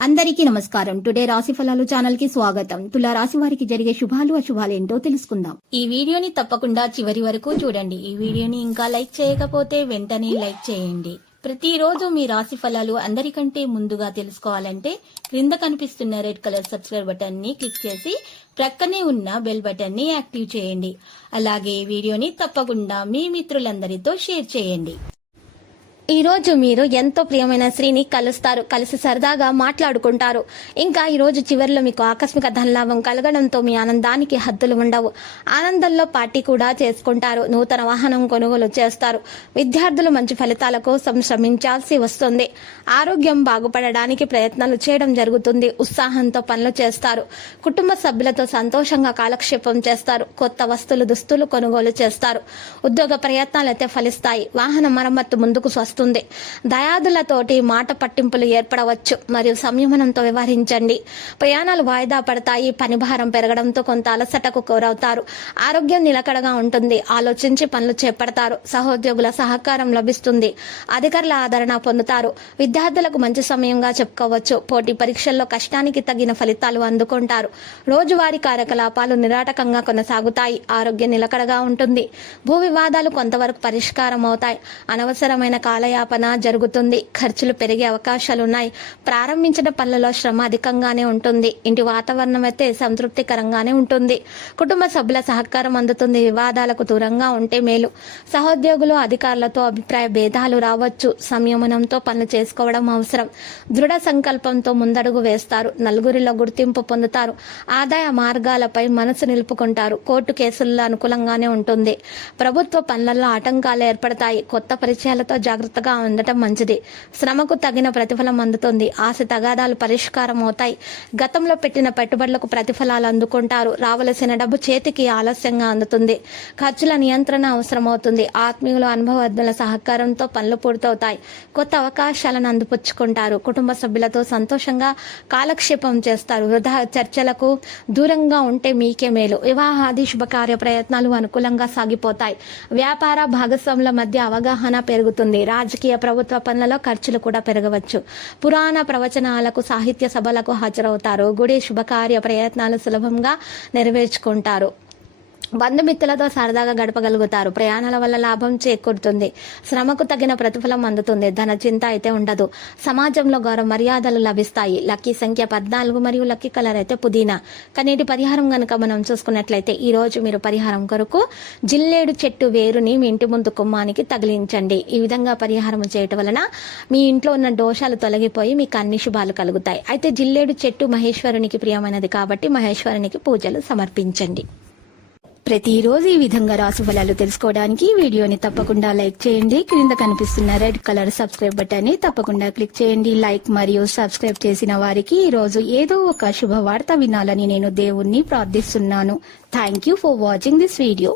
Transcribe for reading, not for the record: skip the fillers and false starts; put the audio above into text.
అందరికీ నమస్కారం. టుడే రాశి ఫలాలు ఛానల్ కి స్వాగతం. తులా రాశి వారికి జరిగే శుభాలు అశుభాలు ఏంటో తెలుసుకుందాం. ఈ వీడియోని తప్పకుండా చివరి వరకు చూడండి. ఈ వీడియోని ఇంకా లైక్ చేయకపోతే వెంటనే లైక్ చేయండి. ప్రతిరోజు మీ రాశి ఫలాలు అందరికంటే ముందుగా తెలుసుకోవాలంటే క్రింద కనిపిస్తున్న రెడ్ కలర్ సబ్స్క్రైబ్ బటన్ ని క్లిక్ చేసి ప్రక్కనే ఉన్న బెల్ బటన్ ని యాక్టివ్ చేయండి. అలాగే ఈ వీడియోని తప్పకుండా మీ మిత్రులందరితో షేర్ చేయండి. ఈ రోజు మీరు ఎంతో ప్రియమైన స్త్రీని కలుస్తారు. కలిసి సరదాగా మాట్లాడుకుంటారు. ఇంకా ఈ రోజు చివరిలో మీకు ఆకస్మిక ధనలాభం కలగడంతో మీ ఆనందానికి హద్దులు ఉండవు. ఆనందంలో పార్టీ కూడా చేసుకుంటారు. నూతన వాహనం కొనుగోలు చేస్తారు. విద్యార్థులు మంచి ఫలితాల కోసం శ్రమించాల్సి వస్తుంది. ఆరోగ్యం బాగుపడడానికి ప్రయత్నాలు చేయడం జరుగుతుంది. ఉత్సాహంతో పనులు చేస్తారు. కుటుంబ సభ్యులతో సంతోషంగా కాలక్షేపం చేస్తారు. కొత్త వస్తువులు దుస్తులు కొనుగోలు చేస్తారు. ఉద్యోగ ప్రయత్నాలైతే ఫలిస్తాయి. వాహన మరమ్మత్తు ముందుకు వస్తుంది. దయాదులతోటి మాట పట్టింపులు ఏర్పడవచ్చు. మరియు సంయమనంతో వ్యవహరించండి. ప్రయాణాలు వాయిదా పడతాయి. పని భారం పెరగడంతో కొంత అలసటకు కోరవుతారు. ఆరోగ్యం నిలకడగా ఉంటుంది. ఆలోచించి పనులు చేపడతారు. సహోద్యోగుల సహకారం లభిస్తుంది. అధికారుల ఆదరణ పొందుతారు. విద్యార్థులకు మంచి సమయంగా చెప్పుకోవచ్చు. పోటీ పరీక్షల్లో కష్టానికి తగిన ఫలితాలు అందుకుంటారు. రోజువారీ కార్యకలాపాలు నిరాటకంగా కొనసాగుతాయి. ఆరోగ్యం నిలకడగా ఉంటుంది. భూ వివాదాలు కొంతవరకు పరిష్కారం అవుతాయి. అనవసరమైన కాలయాపన జరుగుతుంది. ఖర్చులు పెరిగే అవకాశాలున్నాయి. ప్రారంభించిన పనులలో శ్రమ అధికంగానే ఉంటుంది. ఇంటి వాతావరణం అయితే సంతృప్తికరంగానే ఉంటుంది. కుటుంబ సభ్యుల సహకారం అందుతుంది. వివాదాలకు దూరంగా ఉంటే మేలు. సహోద్యోగులు అధికారులతో అభిప్రాయ భేదాలు రావచ్చు. సంయమనంతో పనులు చేసుకోవడం అవసరం. దృఢ సంకల్పంతో ముందడుగు వేస్తారు. నలుగురిలో గుర్తింపు పొందుతారు. ఆదాయ మార్గాలపై మనసు నిలుపుకుంటారు. కోర్టు కేసుల్లో అనుకూలంగానే ఉంటుంది. ప్రభుత్వ పనులలో ఆటంకాలు ఏర్పడతాయి. కొత్త పరిచయాలతో జాగ్రత్తగా ఉండటం మంచిది. శ్రమకు తగిన ప్రతిఫలం అందుతుంది. ఆశ తగాదాలు పరిష్కారం అవుతాయి. గతంలో పెట్టిన పెట్టుబడులకు ప్రతిఫలాలు అందుకుంటారు. రావలసిన డబ్బు చేతికి ఆలస్యంగా అందుతుంది. ఖర్చుల నియంత్రణ అవసరమవుతుంది. ఆత్మీయుల అనుభవజ్ఞుల సహకారంతో పనులు పూర్తవుతాయి. కొత్త అవకాశాలను అందిపుచ్చుకుంటారు. కుటుంబ సభ్యులతో సంతోషంగా కాలక్షేపం చేస్తారు. వృధా చర్చలకు దూరంగా ఉంటే మీకే మేలు. వివాహాది శుభకార్య ప్రయత్నాలు అనుకూలంగా సాగిపోతాయి. వ్యాపార భాగస్వాముల మధ్య అవగాహన పెరుగుతుంది. రాజకీయ ప్రభుత్వ పనులలో ఖర్చులు కూడా పెరగవచ్చు. పురాణ ప్రవచనాలకు సాహిత్య సభలకు హాజరవుతారు. గుడి శుభకార్య ప్రయత్నాలు సులభంగా నెరవేర్చుకుంటారు. బంధుమిత్రులతో సరదాగా గడపగలుగుతారు. ప్రయాణాల వల్ల లాభం చేకూరుతుంది. శ్రమకు తగిన ప్రతిఫలం అందుతుంది. ధన చింత అయితే ఉండదు. సమాజంలో గౌరవ మర్యాదలు లభిస్తాయి. లక్కీ సంఖ్య 14 మరియు లక్కీ కలర్ అయితే పుదీనా. కనేటి పరిహారం గనుక మనం చూసుకున్నట్లయితే ఈ రోజు మీరు పరిహారం కొరకు జిల్లేడు చెట్టు వేరుని మీ ఇంటి ముందు కుమ్మానికి తగిలించండి. ఈ విధంగా పరిహారం చేయటం వలన మీ ఇంట్లో ఉన్న దోషాలు తొలగిపోయి మీకు అన్ని శుభాలు కలుగుతాయి. అయితే జిల్లేడు చెట్టు మహేశ్వరునికి ప్రియమైనది కాబట్టి మహేశ్వరునికి పూజలు సమర్పించండి. ప్రతిరోజు ఈ విధంగా రాశి ఫలాలు తెలుసుకోవడానికి వీడియోని తప్పకుండా లైక్ చేయండి. క్రింద కనిపిస్తున్న రెడ్ కలర్ సబ్స్క్రైబ్ బటన్ ని తప్పకుండా క్లిక్ చేయండి. లైక్ మరియు సబ్స్క్రైబ్ చేసిన వారికి ఈ రోజు ఏదో ఒక శుభవార్త వినాలని నేను దేవుణ్ణి ప్రార్థిస్తున్నాను. Thank you for watching this video.